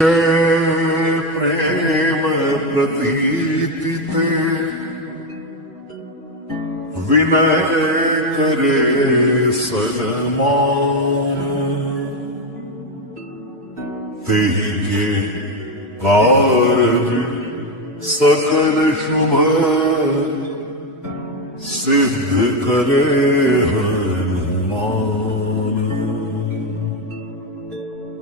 प्रेम प्रतीति ते विनय करे सन्मान तेहि के कारज सकल शुभ सिद्ध करे हनुमान।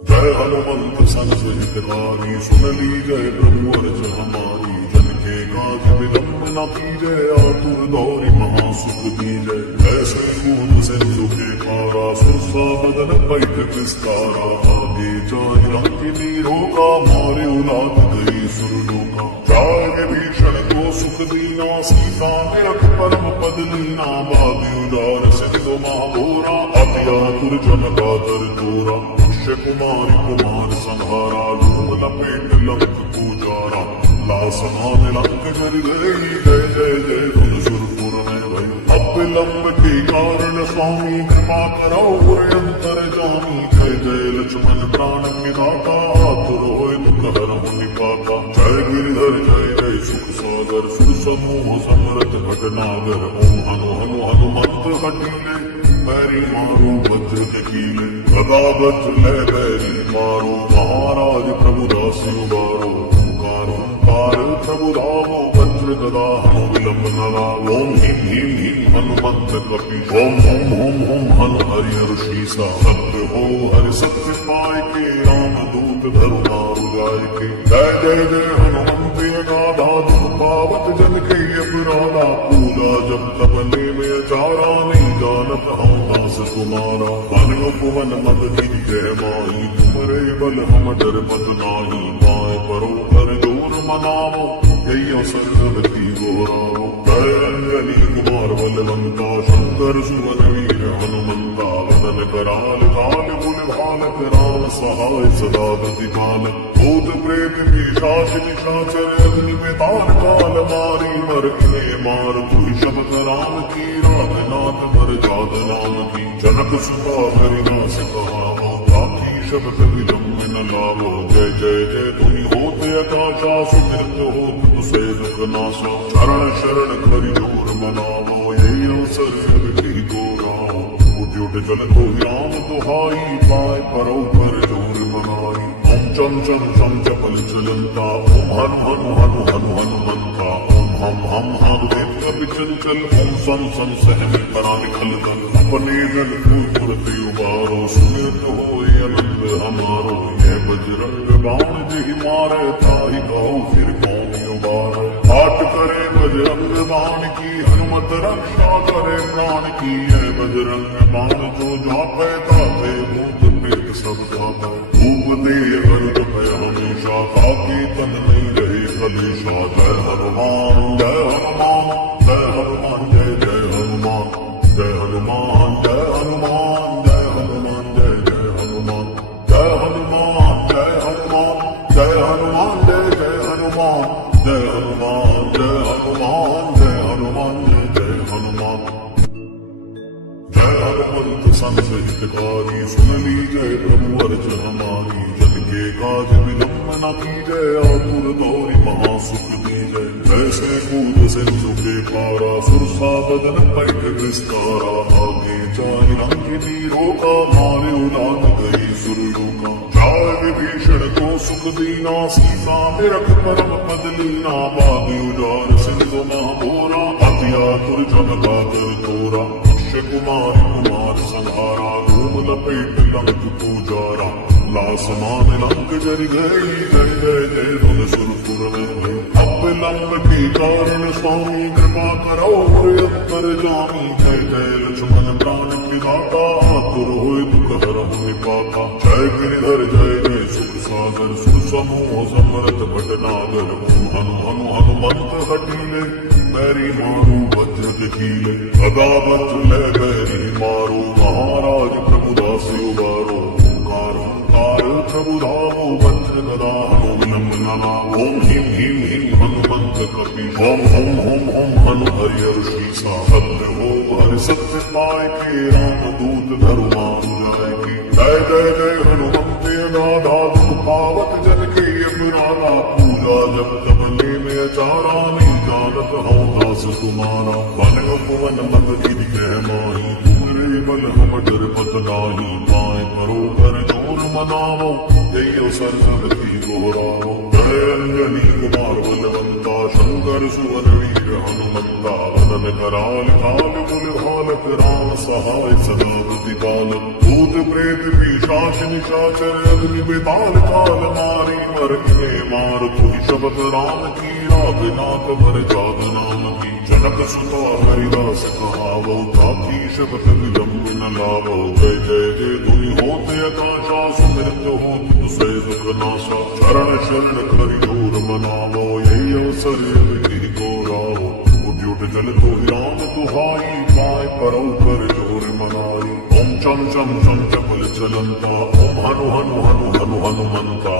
जय हनुमंत संत हितकारी सुन ली जय प्रभु अर्ज हमारी। जन के काज विलंब न कीजय आतुर दौरि महासुख दीजय। ऐसे कूद सिंधु के पारा सुरसा बदन पैठ विस्तारा। आगे जाय लंकिनी रोका मारे उलाद गई सुरलोका। जाय विभीषण को सुख दीना सीता निरख परम पद लीना। बागी उदार सिंधु महाघोरा अति आतुर जन कातर तोरा। कुमारी कुमार संहारा लूम लपेट लंक पूजारा। लासमान लंक जर गई जय जय जय धुन सुरपुर में भई। अविलंब के कारण स्वामी कृपा करो अंतर जामी। जय जय लक्ष्मण प्राण विधाता आतुर होय दुख हरहु निपाता। जय गिरिधर जय जय सुख सागर सुर समूह समरथ भटनागर। ओम हनु हनु हनुमंत हठीले पैरी मारो वज्र के कीले। गदा ले बैरी मारो महाराज प्रभु दासी उबारो। ओंकारो ओंकार प्रभु धामो वज्र गदा हनु विलंब न लावो। ओम ह्रीं ह्रीं ह्रीं हनुमंत कपि। ओम ओम ओम ओम हनु हरि ऋषिसा। सत्य हो हरि सत्य पाय के राम दूत धरु मारु जाय के। जय जय जय हनुमंत गाधा दुख पावत जन के अपराधा। पूजा जब तब में चारा नहीं जानत हम दास तुम्हारा। मन उपवन मद जय माही तुमरे बल हम डर पत नाही। पाए परो कर जोर मनावो यही सर्वती गोरावो। जय अंजनी कुमार बलवंता शंकर सुवन वीर हनुमंता। वदन कराल काल बुल भालक राम सहाय सदा प्रतिपालक। भूत प्रेत पिशाच निशाचर अग्नि में ताल काल मारी। मर इने मार तुहि शबद राम की। नाथ मर जात नाम की। जनक सुता हरिदास कहावो ताकि शब्द विलंब न लावो। जय जय जय तुम होते आकाशा सुमृत होत तुसे दुख नाशा। चरण शरण करि जोर मनावो यही अवसर जगति को राहो। उठ उठ चल तो राम दुहाई पाए परो कर जोर मनाई। ओम चम चम चम चपल चलंता। ओम हनु हनु हनु हनु हनुमंता। ओम हम हनु चंचल ओम सम सम सहम करा निखल दल। अपने दल फूलते उबारो सुनित होए आनंद हमारो। यह बजरंग बाण जिहि मारे ताहि कहो फिर कौन उबारे। आट करे बजरंग बाण की हनुमत रक्षा करे प्राण की। यह बजरंग बाण जो जापे ताते भूत प्रेत सब जापे। धूप दे अरुद भय हमेशा ताकि तन नहीं रहे कलेशा। जय हनुमान जय हनुमान जय हनुमान जय जय हनुमान। जय हनुमान जय हनुमान जय हनुमान जय जय हनुमान। जय हनुमान जय हनुमान जय हनुमान जय जय हनुमान। जय हनुमान जय हनुमान जय हनुमान जय जय हनुमान। जय हनुमंत संत हितकारी सुन ली जय प्रभु अर्ज हमारी। जन के काज विलंब न कीजय आतुर दौरि महासुख दीजय। ऐसे कूद सिंधु के पारा सुरसा बदन पैठ विस्तारा। आगे जाय लंकिनी रोका मारे उलाद गई सुरलोका। जाय विभीषण को सुख दीना सीता निरख परम पद लीना। बागी उदार सिंधु महाघोरा अति आतुर जन कातर तोरा। कुमारी कुमार संहारा धूम लपेट लंक पूजारा। लासमान लंक जर गई जय जय जय धुन सुरपुर में भई। अविलंब के कारण स्वामी कृपा करो अंतर जामी। जय जय लक्ष्मण प्राण विधाता आतुर होय दुख हरहु निपाता। जय गिरिधर जय जय सुख सागर सुर समूह समरथ भटनागर। ओम हनु हनु हनुमंत हठीले पैरी मारो वज्र के कीले। गदा ले बैरी मारो महाराज प्रभु दासी उबारो। ओंकार ओंकार प्रभु धामो वज्र गदा हनु विलंब न लावो। ओम ह्रीं ह्रीं ह्रीं हनुमंत कपि। ओम ओम ओम ओम हनु हरि ऋषिसा। सत्य हो हरि सत्य पाय के राम दूत धरु मारु जाय के। जय जय जय हनुमंत अगाधा दुख पावत जन के अपराधा पूजा जब तब ले में अचारा नहीं जानत हूँ दास तुम्हारा मन उपवन मत गिरी ग्रह माही तुमरे बल हम डर पत नाही पाए करो कर जोर मनावो यही अवसर सबती गोरावो जय अंजनी कुमार बलवंता शंकर सुवन वीर हनुमंता वदन कराल काल कुल हालक राम सहाय सदा प्रतिपालक भूत प्रेत पिशाच निशाचर अग्नि बेताल काल मारी मर गिरे मार तुहि शबद राम की रागनाथ भर जाग नाम की जनक सुता हरिदास कहावो ताकि शबद विलंब न लावो जय जय जय धुनि होते आकाशा सुमृत होत तुसे दुख नाशा शरण शरण करि जोर मनावो यही अवसर गिरि को रावो उठ जल तो राम तुहाई पाए परौ कर जोर मनाई ओम चम चम चम चपल चलंता ओम हनु हनु हनु हनु हनुमंता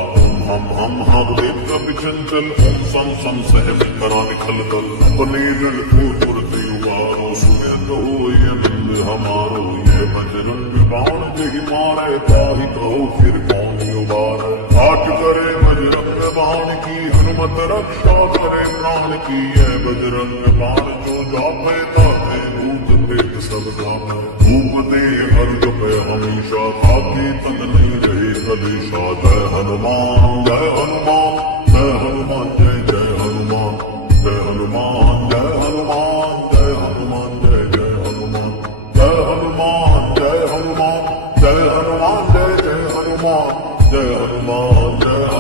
ओम हम देव कपि चंचल ओम सम सम सहज करा निखल दल अपने जल पूर उबारो सुमित हो ये बिंद हमारो ये बजरंग बाण जही मारे ताहि कहो फिर कौन उबारे आठ करे बजरंग बाण की हनुमत रक्षा करे प्राण की ये बजरंग बाण जो जापे तापे भूत प्रेत सब जापे भूप दे हर्ष पे हमेशा खाते तन नहीं रहे कलेशा जय हनुमान जय हनुमान जय हनुमान जय जय हनुमान जय हनुमान जय हनुमान जय हनुमान जय जय हनुमान जय हनुमान जय हनुमान जय हनुमान जय जय हनुमान जय हनुमान जय